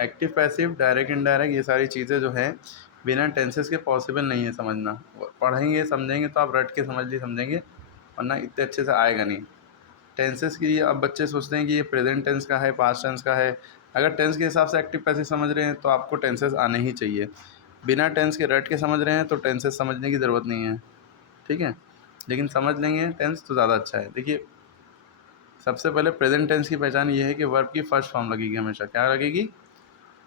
Active passive direct indirect ये सारी चीज़ें जो है बिना टेंसेस के पॉसिबल नहीं है समझना। पढ़ेंगे समझेंगे तो आप रट के समझेंगे, वरना इतने अच्छे से आएगा नहीं। टेंसेस की अब बच्चे सोचते हैं कि ये प्रेजेंट टेंस का है, पास्ट टेंस का है। अगर टेंस के हिसाब से एक्टिव पैसिव समझ रहे हैं तो आपको टेंसेस आने ही चाहिए। बिना टेंस के रट के समझ रहे हैं तो टेंसेस समझने की ज़रूरत नहीं है, ठीक है। लेकिन समझ लेंगे टेंस तो ज़्यादा अच्छा है। देखिए, सबसे पहले प्रेजेंट टेंस की पहचान ये है कि वर्ब की फर्स्ट फॉर्म लगेगी हमेशा। क्या लगेगी?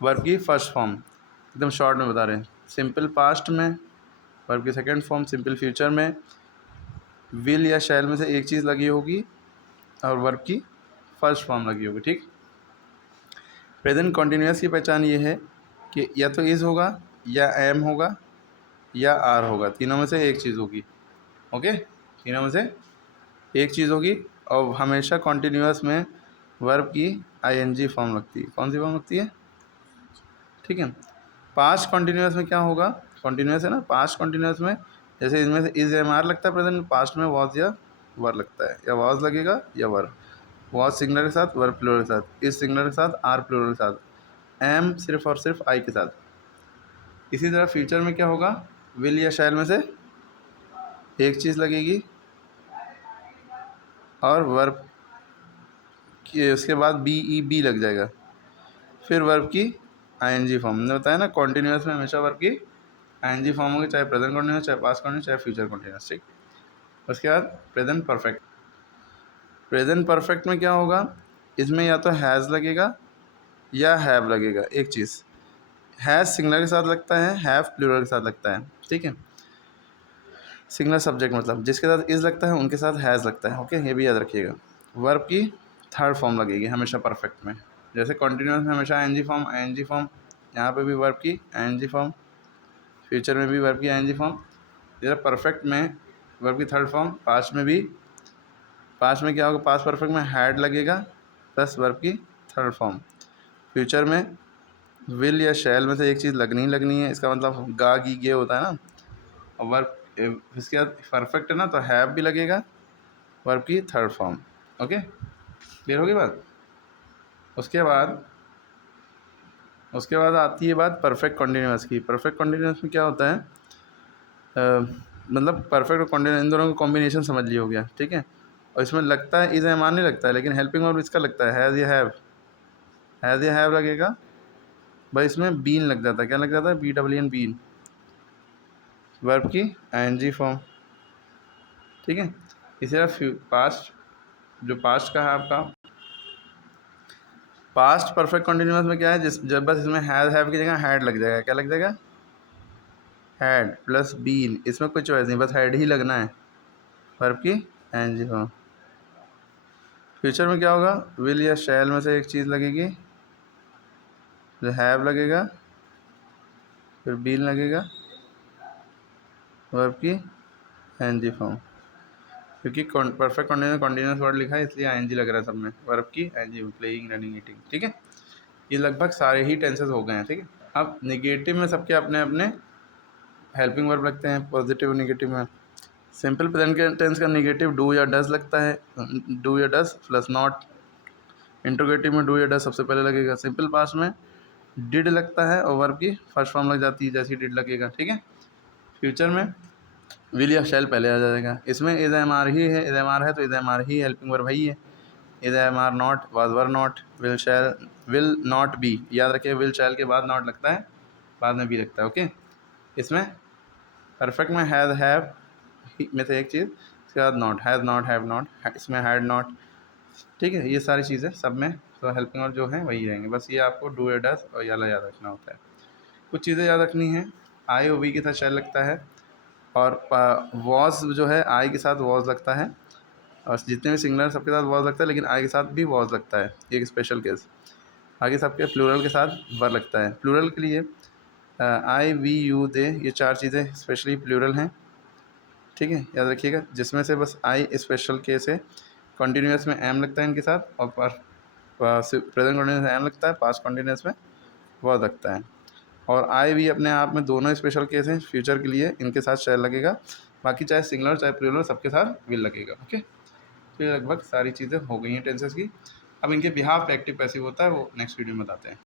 वर्ब की फर्स्ट फॉर्म। एकदम शॉर्ट में बता रहे हैं। सिंपल पास्ट में वर्ब की सेकंड फॉर्म, सिंपल फ्यूचर में विल या शैल में से एक चीज़ लगी होगी और वर्ब की फर्स्ट फॉर्म लगी होगी, ठीक। प्रेजेंट कॉन्टीन्यूअस की पहचान ये है कि या तो इज़ होगा या एम होगा या आर होगा, तीनों में से एक चीज़ होगी। ओके, तीनों में से एक चीज़ होगी। और हमेशा कॉन्टीन्यूअस में वर्ब की आईएनजी फॉर्म लगती है। कौन सी फॉर्म लगती है? ठीक है। पास्ट कॉन्टीन्यूअस में क्या होगा? कॉन्टीन्यूअस है ना, पास्ट कॉन्टीन्यूअस में जैसे इसमें से इज एम आर लगता है प्रेजेंट में, पास्ट में वॉज या वर लगता है, या वॉज लगेगा या वर। वॉज सिंगुलर के साथ, वर प्लूरल के साथ, इज सिंगुलर के साथ, आर प्लूरल के साथ, एम सिर्फ और सिर्फ आई के साथ। इसी तरह फ्यूचर में क्या होगा? विल या शैल में से एक चीज़ लगेगी और वर्ब की उसके बाद बी ई बी लग जाएगा, फिर वर्ब की आईएनजी फॉर्म। हमने बताया ना, कॉन्टीन्यूअस में हमेशा वर्ब की आईएनजी फॉर्म होगी, चाहे प्रेजेंट कॉन्टीन्यूअस, चाहे पास्ट कॉन्टीन्यूअस, चाहे फ्यूचर कॉन्टीन्यूअस, ठीक। उसके बाद प्रेजेंट परफेक्ट। प्रेजेंट परफेक्ट में क्या होगा? इसमें या तो हैज़ लगेगा या हैव लगेगा, एक चीज़। हैज़ सिंगुलर के साथ लगता है, हैव प्लूरल के साथ लगता है, ठीक है। सिंगुलर सब्जेक्ट मतलब जिसके साथ इज़ लगता है उनके साथ हैज़ लगता है। ओके, ये भी याद रखिएगा। वर्ब की थर्ड फॉर्म लगेगी हमेशा परफेक्ट में। जैसे कॉन्टीन्यूअस में हमेशा आईएनजी फॉर्म, यहाँ पे भी वर्ब की आईएनजी फॉर्म, फ्यूचर में भी वर्ब की आईएनजी फॉर्म। जैसे परफेक्ट में वर्ब की थर्ड फॉर्म, पास्ट में भी। पास्ट में क्या होगा? पास्ट परफेक्ट में हैड लगेगा प्लस वर्ब की थर्ड फॉर्म। फ्यूचर में विल या शैल में से एक चीज़ लगनी है, इसका मतलब गा गी गे होता है ना। और वर्ब इसके बाद परफेक्ट है ना, तो हैव भी लगेगा, वर्ब की थर्ड फॉर्म। ओके, क्लियर होगी बात? उसके बाद आती है बात परफेक्ट कॉन्टीन्यूअस की। परफेक्ट कॉन्टीन्यूअस में क्या होता है? मतलब परफेक्ट और कॉन्टीन्यूअस इन दोनों का कॉम्बिनेशन समझ लिया हो गया, ठीक है। और इसमें लगता है इज़ एम आर नहीं लगता है, लेकिन हेल्पिंग वर्ब इसका लगता है, हैज़ या हैव। हैज़ या हैव लगेगा भाई, इसमें बीन लग जाता है। क्या लग जाता है? BEEN, बीन, वर्ब की आईएनजी फॉर्म, ठीक है। इसी तरह पास्ट, जो पास्ट का है आपका, पास्ट परफेक्ट कॉन्टीन्यूअस में क्या है? जब बस इसमें हैव की जगह हैड लग जाएगा। क्या लग जाएगा? Had plus been. इसमें कोई चॉइस नहीं, बस हैड ही लगना है, वर्ब की आईएनजी फॉर्म। फ्यूचर में क्या होगा? विल या शैल में से एक चीज़ लगेगी, जो हैव लगेगा, फिर बीन लगेगा, वर्ब की आईएनजी फॉर्म। क्योंकि परफेक्ट कॉन्टीन्यूअस वर्ड लिखा है इसलिए आईएनजी लग रहा है सब में, वर्ब की आईएनजी, प्लेइंग, रनिंग, ईटिंग, ठीक है। ये लगभग सारे ही टेंसेस हो गए हैं, ठीक है। अब निगेटिव में सबके अपने अपने हेल्पिंग वर्ब लगते हैं, पॉजिटिव और निगेटिव में। सिंपल प्रेजेंट टेंस का निगेटिव डू या डज लगता है, डू या डज प्लस नॉट। इंट्रोगेटिव में डू या डज सबसे पहले लगेगा। सिंपल पास्ट में डिड लगता है और वर्ब की फर्स्ट फॉर्म लग जाती है, जैसी डिड लगेगा, ठीक है। फ्यूचर में विल या शैल पहले आ जाएगा। इसमें इज एम आर ही है, इज एम आर है तो इज एम आर ही हेल्पिंग वर्ब ही है। Is am are not, was were not, will shall, will not be. याद रखिए, विल शैल के बाद नॉट लगता है, बाद में बी लगता है। ओके, इसमें परफेक्ट में हैज़ हैव में से एक चीज़, इसके बाद not, has not, have not, इसमें हैड नॉट, ठीक है। ये सारी चीज़ें सब में तो हेल्पिंग वर्ब जो है वही रहेंगे। बस ये आपको डू या डज और याला याद रखना होता है। कुछ चीज़ें याद रखनी है, आई और वी के साथ शैल लगता है, और वॉज जो है आई के साथ वॉज लगता है, और जितने भी सिंगुलर सबके साथ वॉज लगता है, लेकिन आई के साथ भी वॉज लगता है, एक स्पेशल केस। आगे सबके प्लूरल के साथ वर लगता है। प्लूरल के लिए आई वी यू दे, ये चार चीज़ें स्पेशली प्लूरल हैं, ठीक है, याद रखिएगा। जिसमें से बस आई स्पेशल केस है। कॉन्टीन्यूअस में एम लगता है इनके साथ, और प्रेजेंट कॉन्टीन्यूअस में एम लगता है, पास्ट कॉन्टीन्यूअस में वॉज लगता है। और आई भी अपने आप में दोनों स्पेशल केस हैं। फ्यूचर के लिए इनके साथ शैल लगेगा, बाकी चाहे सिंगुलर चाहे प्लूरल सबके साथ विल लगेगा। ओके, तो ये लगभग सारी चीज़ें हो गई हैं टेंसेस की। अब इनके बिहाफ पे एक्टिव पैसिव होता है, वो नेक्स्ट वीडियो में बताते हैं।